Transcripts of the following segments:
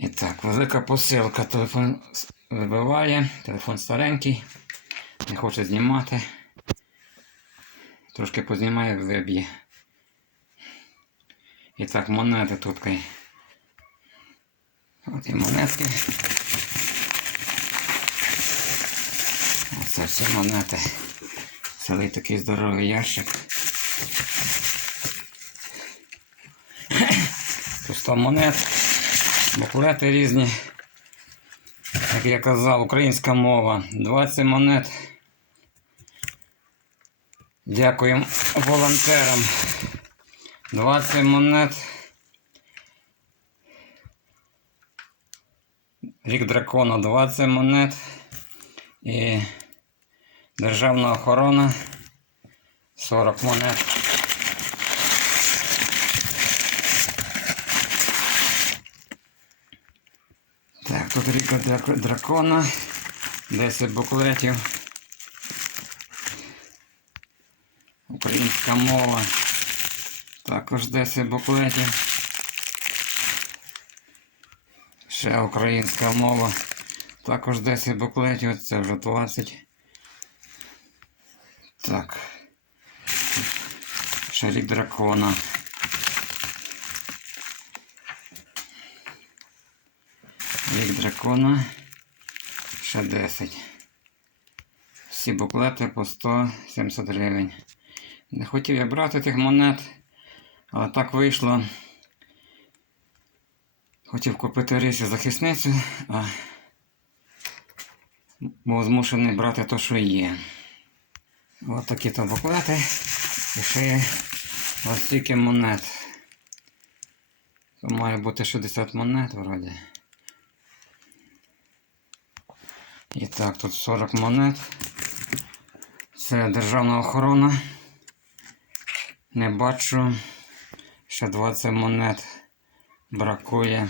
І так, велика посилка. Телефон вибиває, телефон старенький, не хоче знімати. Трошки познімає, виб'є. І так, монети тут. От і монетки. Оце всі монети. Цілий такий здоровий ящик. Тут 100 монет, буклети різні. Як я казав, українська мова. 20 монет. Дякуємо волонтерам. 20 монет. Рік дракона 20 монет. І державна охорона 40 монет. Тут ріка дракона. 10 буклетів. Українська мова. Також 10 буклетів. Ще українська мова. Також 10 буклетів. Це вже 20. Так. Рік дракона. Рік дракона. Ще 10. Всі буклети по 170 гривень. Не хотів я брати тих монет, але так вийшло. Хотів купити рисі захисницю, а був змушений брати те, що є. Ось такі то буклети. І ще є ось стільки монет. Тут має бути 60 монет вроді. І так, тут 40 монет. Це державна охорона. Не бачу. Ще 20 монет бракує.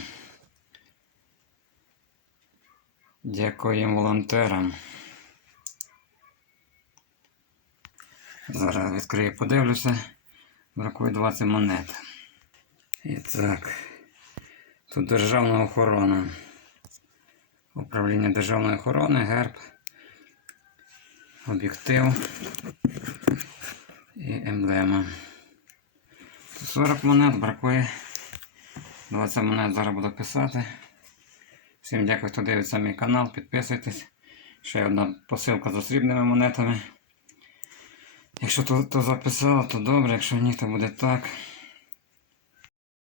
Дякуємо волонтерам. Зараз відкрию, подивлюся. Бракує 20 монет. І так. Тут державна охорона. Управління державної охорони, герб, об'єктив і емблема. 40 монет, бракує 20 монет зараз буду писати. Всім дякую, хто дивиться мій канал, підписуйтесь. Ще одна посилка з срібними монетами. Якщо то, то то добре, якщо ні, то буде так.